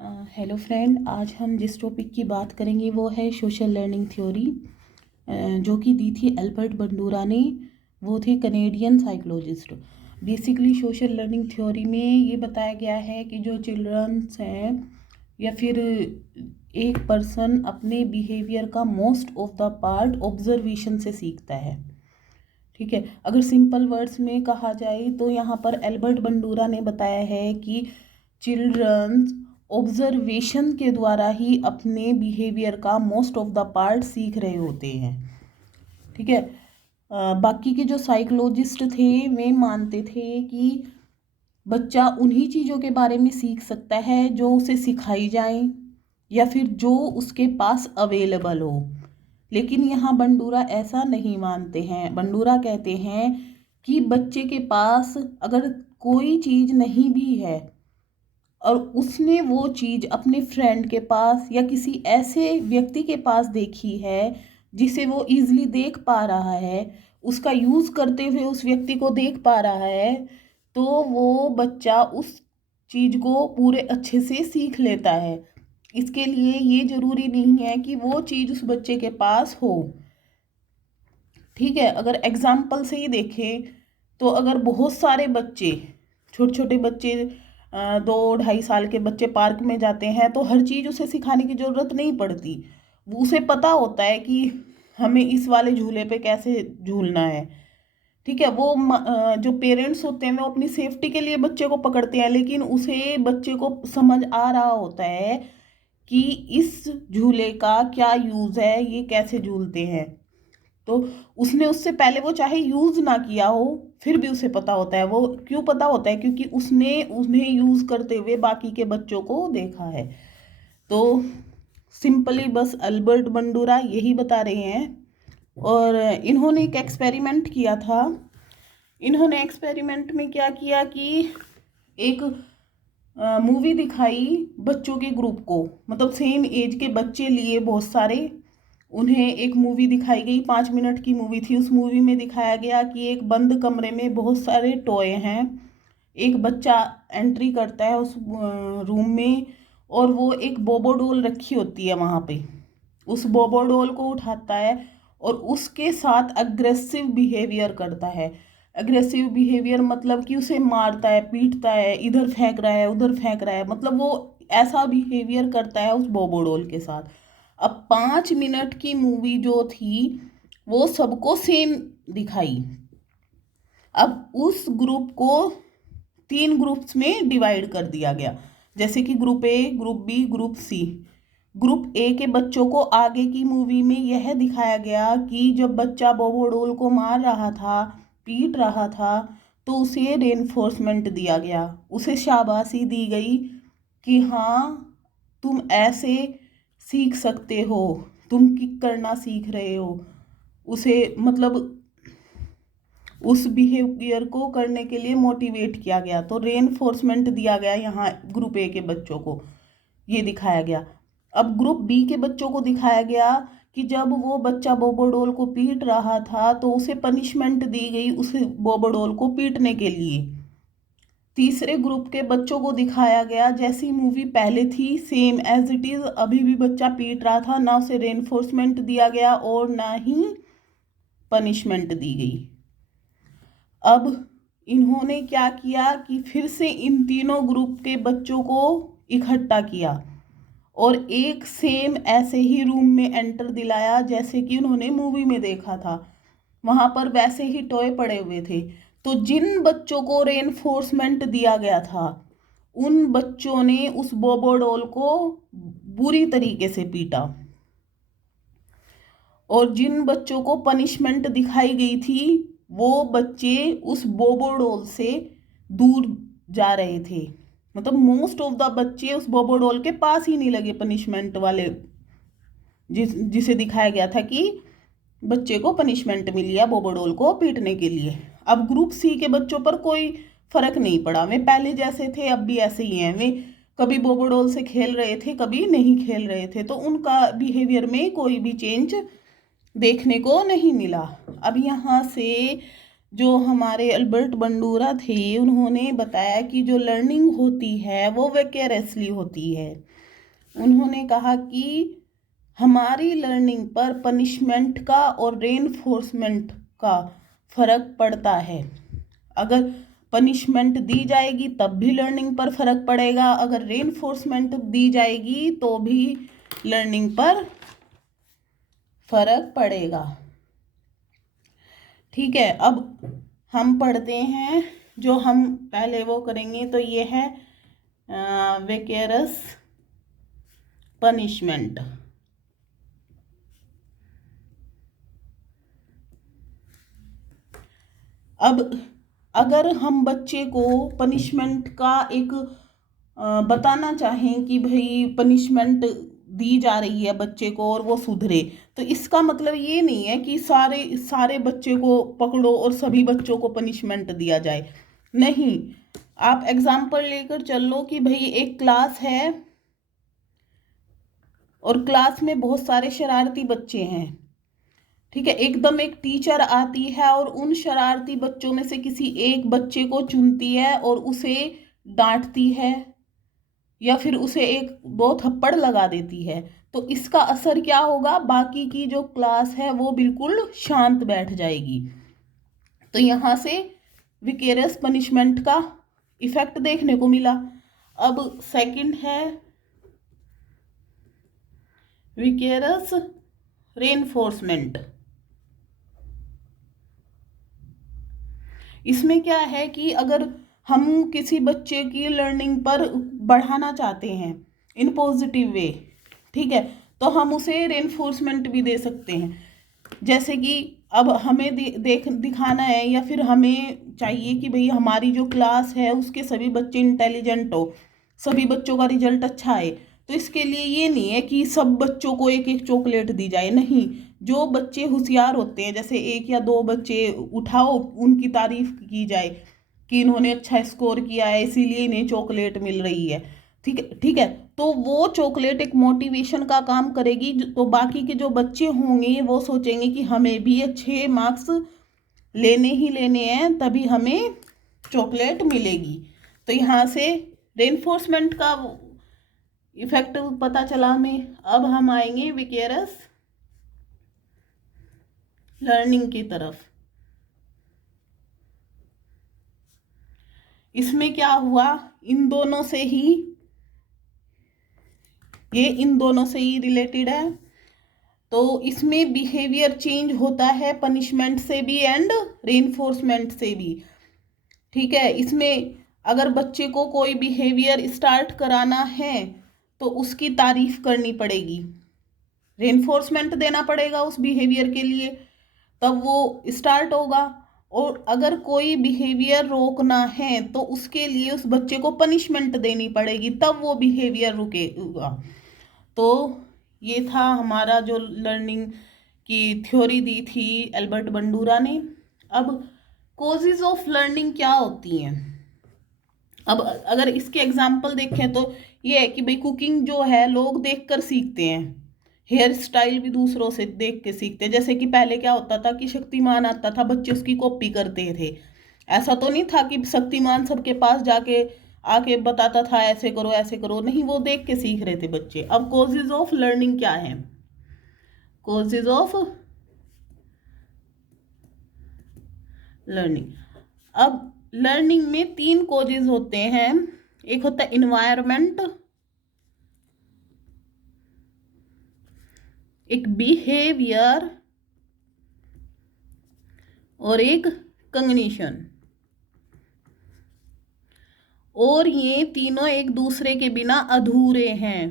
Hello friend, आज हम जिस टॉपिक की बात करेंगे वो है सोशल लर्निंग थ्योरी, जो कि दी थी एल्बर्ट बंडूरा ने। वो थे Canadian psychologist. Basically social learning theory में ये बताया गया है कि जो चिल्ड्रंस हैं या फिर एक पर्सन अपने बिहेवियर का most of the part observation से सीखता है। ठीक है, अगर सिंपल वर्ड्स में कहा जाए तो यहाँ पर एल्बर्ट बंडूरा ने बताया है कि चिल्ड्रंस ऑब्जर्वेशन के द्वारा ही अपने बिहेवियर का मोस्ट ऑफ द पार्ट सीख रहे होते हैं। ठीक है, बाकी के जो साइकोलॉजिस्ट थे वे मानते थे कि बच्चा उन्हीं चीज़ों के बारे में सीख सकता है जो उसे सिखाई जाए या फिर जो उसके पास अवेलेबल हो। लेकिन यहाँ बंडूरा ऐसा नहीं मानते हैं। बंडूरा कहते हैं कि बच्चे के पास अगर कोई चीज़ नहीं भी है और उसने वो चीज़ अपने फ्रेंड के पास या किसी ऐसे व्यक्ति के पास देखी है जिसे वो इजीली देख पा रहा है, उसका यूज़ करते हुए उस व्यक्ति को देख पा रहा है, तो वो बच्चा उस चीज़ को पूरे अच्छे से सीख लेता है। इसके लिए ये ज़रूरी नहीं है कि वो चीज़ उस बच्चे के पास हो। ठीक है, अगर एग्जाम्पल से ही देखें तो अगर बहुत सारे बच्चे, छोटे छोटे बच्चे, 2-2.5 साल के बच्चे पार्क में जाते हैं तो हर चीज़ उसे सिखाने की ज़रूरत नहीं पड़ती। वो उसे पता होता है कि हमें इस वाले झूले पे कैसे झूलना है। ठीक है, वो जो पेरेंट्स होते हैं वो अपनी सेफ्टी के लिए बच्चे को पकड़ते हैं, लेकिन उसे बच्चे को समझ आ रहा होता है कि इस झूले का क्या यूज़ है, ये कैसे झूलते हैं। तो उसने उससे पहले वो चाहे यूज ना किया हो फिर भी उसे पता होता है। वो क्यों पता होता है? क्योंकि उसने उन्हें यूज करते हुए बाकी के बच्चों को देखा है। तो सिंपली बस अल्बर्ट बंडूरा यही बता रहे हैं। और इन्होंने एक एक्सपेरिमेंट किया था। इन्होंने एक्सपेरिमेंट में क्या किया कि एक मूवी दिखाई बच्चों के ग्रुप को, मतलब सेम एज के बच्चे लिए बहुत सारे। उन्हें एक मूवी दिखाई गई, 5 मिनट की मूवी थी। उस मूवी में दिखाया गया कि एक बंद कमरे में बहुत सारे टॉय हैं। एक बच्चा एंट्री करता है उस रूम में और वो एक बोबो डॉल रखी होती है वहाँ पे। उस बोबो डॉल को उठाता है और उसके साथ अग्रेसिव बिहेवियर करता है। अग्रेसिव बिहेवियर मतलब कि उसे मारता है, पीटता है, इधर फेंक रहा है, उधर फेंक रहा है, मतलब वो ऐसा बिहेवियर करता है उस बोबो डॉल के साथ। अब 5 मिनट की मूवी जो थी वो सबको सेम दिखाई। अब उस ग्रुप को 3 ग्रुप्स में डिवाइड कर दिया गया, जैसे कि group A, group B, group C. Group A के बच्चों को आगे की मूवी में यह दिखाया गया कि जब बच्चा बोबोडोल को मार रहा था, पीट रहा था, तो उसे रेनफोर्समेंट दिया गया, उसे शाबाशी दी गई कि हाँ तुम ऐसे सीख सकते हो, तुम किक करना सीख रहे हो। उसे मतलब उस बिहेवियर को करने के लिए मोटिवेट किया गया। तो रेनफोर्समेंट दिया गया यहाँ ग्रुप ए के बच्चों को, ये दिखाया गया। अब ग्रुप बी के बच्चों को दिखाया गया कि जब वो बच्चा बोबोडोल को पीट रहा था तो उसे पनिशमेंट दी गई उस बोबोडोल को पीटने के लिए। तीसरे ग्रुप के बच्चों को दिखाया गया जैसी मूवी पहले थी सेम एज इट इज, अभी भी बच्चा पीट रहा था, ना उसे रेनफोर्समेंट दिया गया और ना ही पनिशमेंट दी गई। अब इन्होंने क्या किया कि फिर से इन तीनों ग्रुप के बच्चों को इकट्ठा किया और एक सेम ऐसे ही रूम में एंटर दिलाया जैसे कि उन्होंने मूवी में देखा था। वहां पर वैसे ही टॉय पड़े हुए थे। तो जिन बच्चों को रेनफोर्समेंट दिया गया था उन बच्चों ने उस बोबोडोल को बुरी तरीके से पीटा, और जिन बच्चों को पनिशमेंट दिखाई गई थी वो बच्चे उस बोबोडोल से दूर जा रहे थे। मतलब मोस्ट ऑफ द बच्चे उस बोबोडोल के पास ही नहीं लगे पनिशमेंट वाले, जिसे दिखाया गया था कि बच्चे को पनिशमेंट मिली है बोबोडोल को पीटने के लिए। अब ग्रुप सी के बच्चों पर कोई फर्क नहीं पड़ा, वे पहले जैसे थे अब भी ऐसे ही हैं। वे कभी बोबोडोल से खेल रहे थे, कभी नहीं खेल रहे थे, तो उनका बिहेवियर में कोई भी चेंज देखने को नहीं मिला। अब यहाँ से जो हमारे अल्बर्ट बंडूरा थे उन्होंने बताया कि जो लर्निंग होती है वो विकेरसली होती है। उन्होंने कहा कि हमारी लर्निंग पर पनिशमेंट का और रेनफोर्समेंट का फर्क पड़ता है। अगर पनिशमेंट दी जाएगी तब भी लर्निंग पर फर्क पड़ेगा, अगर रेनफोर्समेंट दी जाएगी तो भी लर्निंग पर फर्क पड़ेगा। ठीक है, अब हम पढ़ते हैं, जो हम पहले वो करेंगे तो ये है विकेरस पनिशमेंट। अब अगर हम बच्चे को पनिशमेंट का एक बताना चाहें कि भाई पनिशमेंट दी जा रही है बच्चे को और वो सुधरे, तो इसका मतलब ये नहीं है कि सारे सारे बच्चे को पकड़ो और सभी बच्चों को पनिशमेंट दिया जाए। नहीं, आप एग्जाम्पल लेकर चल लो कि भाई एक क्लास है और क्लास में बहुत सारे शरारती बच्चे हैं। ठीक है, एकदम एक टीचर आती है और उन शरारती बच्चों में से किसी एक बच्चे को चुनती है और उसे डांटती है या फिर उसे एक दो थप्पड़ लगा देती है, तो इसका असर क्या होगा, बाकी की जो क्लास है वो बिल्कुल शांत बैठ जाएगी। तो यहाँ से विकेरियस पनिशमेंट का इफेक्ट देखने को मिला। अब सेकंड है विकेरियस रेनफोर्समेंट। इसमें क्या है कि अगर हम किसी बच्चे की लर्निंग पर बढ़ाना चाहते हैं इन पॉजिटिव वे, ठीक है, तो हम उसे रेनफोर्समेंट भी दे सकते हैं। जैसे कि अब हमें दिखाना है या फिर हमें चाहिए कि भाई हमारी जो क्लास है उसके सभी बच्चे इंटेलिजेंट हो, सभी बच्चों का रिजल्ट अच्छा आए, तो इसके लिए ये नहीं है कि सब बच्चों को एक एक चॉकलेट दी जाए। नहीं, जो बच्चे होशियार होते हैं, जैसे एक या दो बच्चे उठाओ, उनकी तारीफ की जाए कि इन्होंने अच्छा स्कोर किया है इसीलिए इन्हें चॉकलेट मिल रही है। ठीक है, ठीक है, तो वो चॉकलेट एक मोटिवेशन का काम करेगी। तो बाकी के जो बच्चे होंगे वो सोचेंगे कि हमें भी अच्छे मार्क्स लेने ही लेने हैं, तभी हमें चॉकलेट मिलेगी। तो यहाँ से रेनफोर्समेंट का इफेक्ट पता चला हमें। अब हम आएंगे विकेरस लर्निंग की तरफ। इसमें क्या हुआ, इन दोनों से ही रिलेटेड है। तो इसमें बिहेवियर चेंज होता है पनिशमेंट से भी एंड रेनफोर्समेंट से भी। ठीक है, इसमें अगर बच्चे को कोई बिहेवियर स्टार्ट कराना है तो उसकी तारीफ करनी पड़ेगी, रेनफोर्समेंट देना पड़ेगा उस बिहेवियर के लिए, तब वो स्टार्ट होगा। और अगर कोई बिहेवियर रोकना है तो उसके लिए उस बच्चे को पनिशमेंट देनी पड़ेगी, तब वो बिहेवियर रुकेगा। तो ये था हमारा जो लर्निंग की थ्योरी दी थी एल्बर्ट बंडूरा ने। अब कॉजेज ऑफ लर्निंग क्या होती हैं। अब अगर इसके एग्जाम्पल देखें तो ये है कि भाई कुकिंग जो है लोग देखकर सीखते हैं, हेयर स्टाइल भी दूसरों से देख के सीखते हैं। जैसे कि पहले क्या होता था कि शक्तिमान आता था, बच्चे उसकी कॉपी करते थे। ऐसा तो नहीं था कि शक्तिमान सबके पास जाके आके बताता था ऐसे करो ऐसे करो, नहीं, वो देख के सीख रहे थे बच्चे। अब कॉजेज ऑफ लर्निंग क्या है, कॉजेज ऑफ लर्निंग। अब लर्निंग में 3 कॉजेज होते हैं। एक होता है इन्वायरमेंट, एक बिहेवियर और एक कॉग्निशन। और ये तीनों एक दूसरे के बिना अधूरे हैं।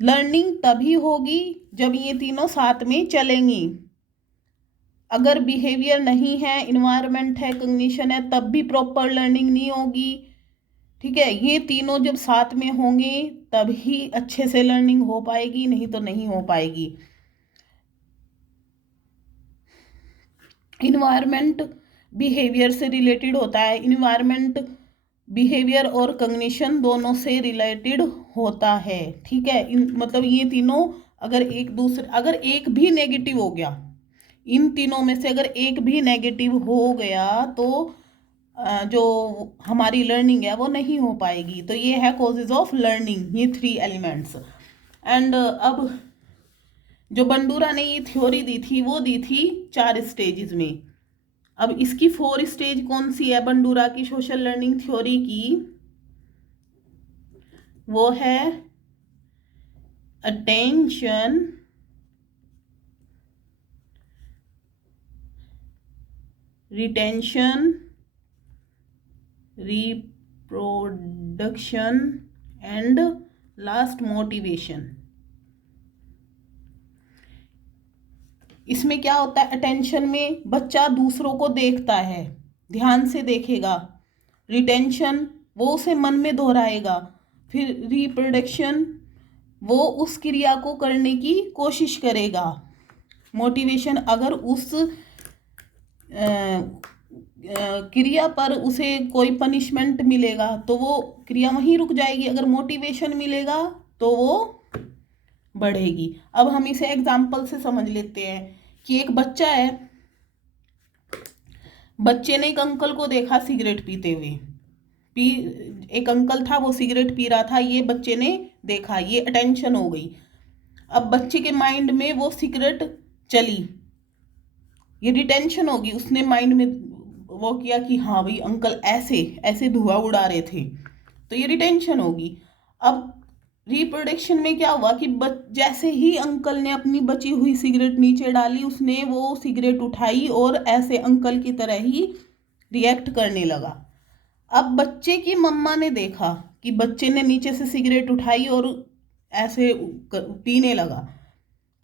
लर्निंग तभी होगी जब ये तीनों साथ में चलेंगी। अगर बिहेवियर नहीं है, इन्वायरमेंट है, कॉग्निशन है, तब भी प्रॉपर लर्निंग नहीं होगी। ठीक है, ये तीनों जब साथ में होंगे तभी अच्छे से लर्निंग हो पाएगी, नहीं तो नहीं हो पाएगी। इन्वायरमेंट बिहेवियर से रिलेटेड होता है, इन्वायरमेंट बिहेवियर और कॉग्निशन दोनों से रिलेटेड होता है। ठीक है, मतलब ये तीनों अगर एक भी नेगेटिव हो गया, इन तीनों में से अगर एक भी नेगेटिव हो गया तो जो हमारी लर्निंग है वो नहीं हो पाएगी। तो ये है कॉजेज ऑफ लर्निंग, ये 3 एलिमेंट्स। एंड अब जो बंडूरा ने ये थ्योरी दी थी वो दी थी 4 स्टेजेस में। अब इसकी 4 स्टेज कौन सी है बंडूरा की सोशल लर्निंग थ्योरी की? वो है attention, retention, reproduction and last motivation. इसमें क्या होता है, अटेंशन में बच्चा दूसरों को देखता है, ध्यान से देखेगा। रिटेंशन, वो उसे मन में दोहराएगा। फिर रिप्रोडक्शन, वो उस क्रिया को करने की कोशिश करेगा। मोटिवेशन, अगर उस क्रिया पर उसे कोई पनिशमेंट मिलेगा तो वो क्रिया वहीं रुक जाएगी, अगर मोटिवेशन मिलेगा तो वो बढ़ेगी। अब हम इसे एग्जाम्पल से समझ लेते हैं कि एक बच्चा है, बच्चे ने एक अंकल को देखा सिगरेट पीते हुए। एक अंकल था, वो सिगरेट पी रहा था, ये बच्चे ने देखा, ये अटेंशन हो गई। अब बच्चे के माइंड में वो सिगरेट चली, ये रिटेंशन होगी, उसने माइंड में वो किया कि हाँ भाई अंकल ऐसे ऐसे धुआं उड़ा रहे थे, तो ये रिटेंशन होगी। अब रिप्रोडक्शन में क्या हुआ कि जैसे ही अंकल ने अपनी बची हुई सिगरेट नीचे डाली, उसने वो सिगरेट उठाई और ऐसे अंकल की तरह ही रिएक्ट करने लगा। अब बच्चे की मम्मा ने देखा कि बच्चे ने नीचे से सिगरेट उठाई और ऐसे पीने लगा,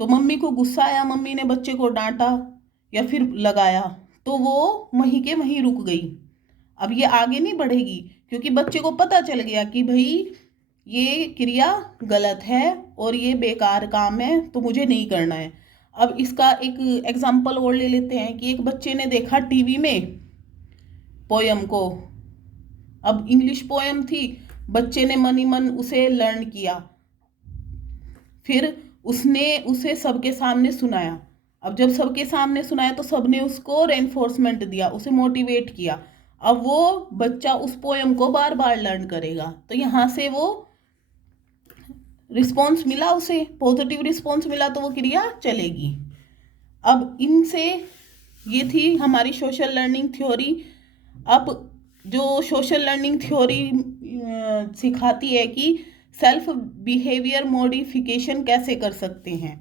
तो मम्मी को गुस्सा आया, मम्मी ने बच्चे को डांटा या फिर लगाया, तो वो वहीं के वहीं रुक गई। अब ये आगे नहीं बढ़ेगी क्योंकि बच्चे को पता चल गया कि भाई ये क्रिया गलत है और ये बेकार काम है, तो मुझे नहीं करना है। अब इसका एक एग्जाम्पल और ले लेते हैं कि एक बच्चे ने देखा टीवी में पोयम को। अब इंग्लिश पोयम थी, बच्चे ने मन ही मन उसे लर्न किया, फिर उसने उसे सबके सामने सुनाया। अब जब सबके सामने सुनाया तो सबने उसको रेनफोर्समेंट दिया, उसे मोटिवेट किया। अब वो बच्चा उस पोयम को बार बार लर्न करेगा, तो यहाँ से वो रिस्पॉन्स मिला, उसे पॉजिटिव रिस्पॉन्स मिला, तो वो क्रिया चलेगी। अब इनसे ये थी हमारी सोशल लर्निंग थ्योरी। अब जो सोशल लर्निंग थ्योरी सिखाती है कि सेल्फ बिहेवियर मॉडिफिकेशन कैसे कर सकते हैं।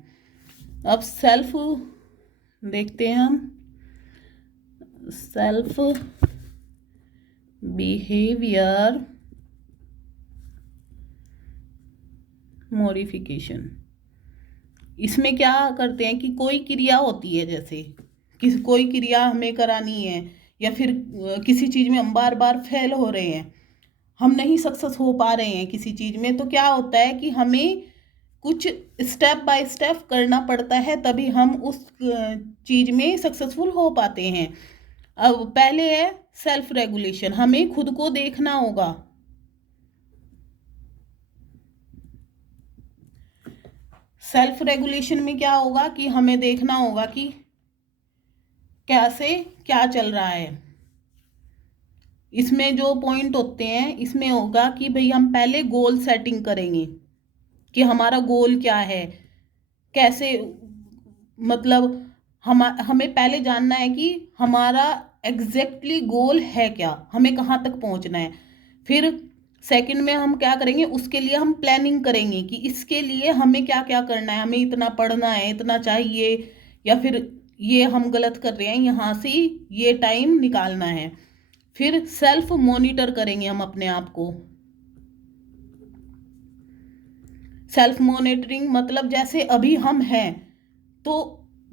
अब सेल्फ देखते हैं हम, सेल्फ बिहेवियर मॉडिफिकेशन, इसमें क्या करते हैं कि कोई क्रिया होती है, जैसे कोई क्रिया हमें करानी है या फिर किसी चीज़ में हम बार बार फेल हो रहे हैं, हम नहीं सक्सेस हो पा रहे हैं किसी चीज़ में, तो क्या होता है कि हमें कुछ स्टेप बाय स्टेप करना पड़ता है, तभी हम उस चीज़ में सक्सेसफुल हो पाते हैं। अब पहले है सेल्फ रेगुलेशन, हमें खुद को देखना होगा। सेल्फ रेगुलेशन में क्या होगा कि हमें देखना होगा कि कैसे क्या चल रहा है। इसमें जो पॉइंट होते हैं, इसमें होगा कि भाई हम पहले गोल सेटिंग करेंगे कि हमारा गोल क्या है, कैसे, मतलब हमें पहले जानना है कि हमारा एग्जैक्टली गोल है क्या, हमें कहाँ तक पहुँचना है। फिर सेकंड में हम क्या करेंगे, उसके लिए हम प्लानिंग करेंगे कि इसके लिए हमें क्या क्या करना है, हमें इतना पढ़ना है, इतना चाहिए, या फिर ये हम गलत कर रहे हैं, यहाँ से ये टाइम निकालना है। फिर सेल्फ मॉनिटर करेंगे हम अपने आप को। सेल्फ मॉनिटरिंग मतलब जैसे अभी हम हैं तो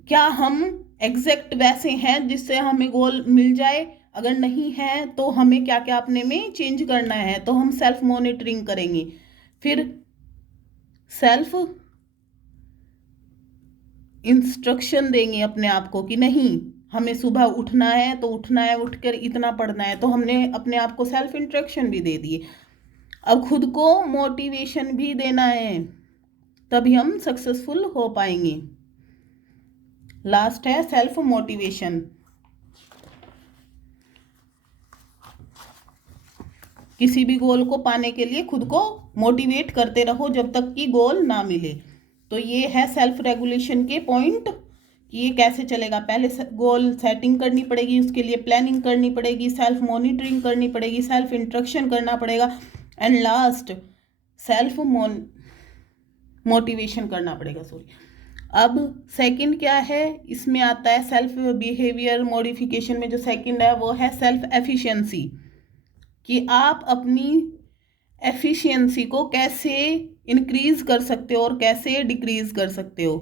क्या हम एग्जैक्ट वैसे हैं जिससे हमें गोल मिल जाए, अगर नहीं है तो हमें क्या क्या अपने में चेंज करना है, तो हम सेल्फ मॉनिटरिंग करेंगे। फिर सेल्फ इंस्ट्रक्शन देंगे अपने आप को कि नहीं, हमें सुबह उठना है तो उठना है, उठकर इतना पढ़ना है, तो हमने अपने आप को सेल्फ इंस्ट्रक्शन भी दे दिए। अब खुद को मोटिवेशन भी देना है, तभी हम सक्सेसफुल हो पाएंगे। लास्ट है सेल्फ मोटिवेशन। किसी भी गोल को पाने के लिए खुद को मोटिवेट करते रहो जब तक कि गोल ना मिले। तो ये है सेल्फ रेगुलेशन के पॉइंट कि ये कैसे चलेगा। पहले गोल सेटिंग करनी पड़ेगी, उसके लिए प्लानिंग करनी पड़ेगी, सेल्फ मॉनिटरिंग करनी पड़ेगी, सेल्फ इंस्ट्रक्शन करना पड़ेगा, एंड लास्ट सेल्फ मोटिवेशन करना पड़ेगा। अब सेकंड क्या है, इसमें आता है सेल्फ बिहेवियर मॉडिफिकेशन में जो सेकंड है वो है सेल्फ एफिशिएंसी, कि आप अपनी एफिशिएंसी को कैसे इंक्रीज कर सकते हो और कैसे डिक्रीज कर सकते हो।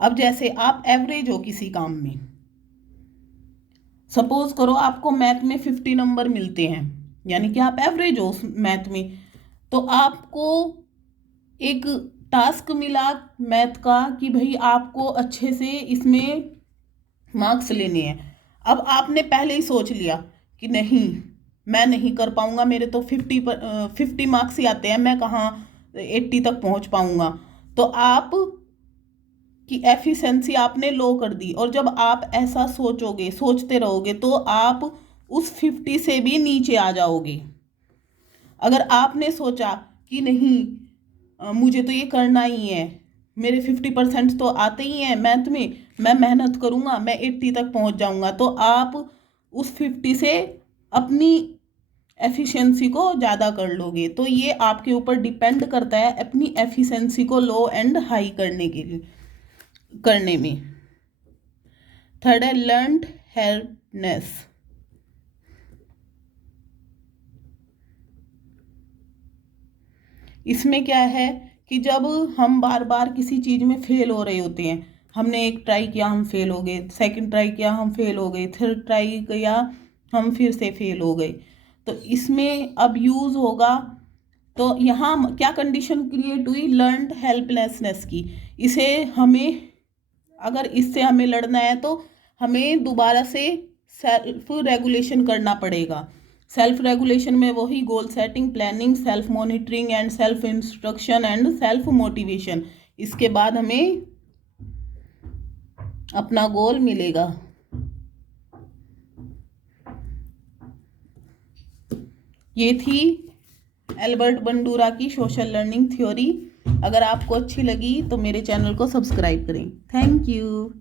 अब जैसे आप एवरेज हो किसी काम में, सपोज करो आपको मैथ में 50 नंबर मिलते हैं, यानी कि आप एवरेज हो उस मैथ में, तो आपको एक टास्क मिला मैथ का कि भाई आपको अच्छे से इसमें मार्क्स लेने हैं। अब आपने पहले ही सोच लिया कि नहीं मैं नहीं कर पाऊंगा, मेरे तो 50 मार्क्स ही आते हैं, मैं कहाँ 80 तक पहुंच पाऊंगा। तो आप की एफिशिएंसी आपने लो कर दी, और जब आप ऐसा सोचते रहोगे तो आप उस 50 से भी नीचे आ जाओगे। अगर आपने सोचा कि नहीं मुझे तो ये करना ही है, मेरे 50% तो आते ही हैं मैथ में, मैं मेहनत करूँगा, मैं 80 तक पहुँच जाऊँगा, तो आप उस 50 से अपनी एफिशिएंसी को ज़्यादा कर लोगे। तो ये आपके ऊपर डिपेंड करता है अपनी एफिशिएंसी को लो एंड हाई करने में। थर्ड है लर्न्ड हेल्पनेस। इसमें क्या है कि जब हम बार बार किसी चीज़ में फेल हो रहे होते हैं, हमने एक ट्राई किया हम फेल हो गए, सेकंड ट्राई किया हम फेल हो गए, थर्ड ट्राई किया हम फिर से फेल हो गए, तो इसमें अब यूज़ होगा। तो यहाँ क्या कंडीशन क्रिएट हुई, लर्न्ड हेल्पलेसनेस की। इसे हमें अगर इससे हमें लड़ना है तो हमें दोबारा से सेल्फ रेगुलेशन करना पड़ेगा। सेल्फ रेगुलेशन में वही goal setting, planning, self monitoring and self instruction and self motivation. इसके बाद हमें अपना गोल मिलेगा। ये थी एल्बर्ट बंडूरा की सोशल लर्निंग थ्योरी। अगर आपको अच्छी लगी तो मेरे चैनल को सब्सक्राइब करें। Thank you.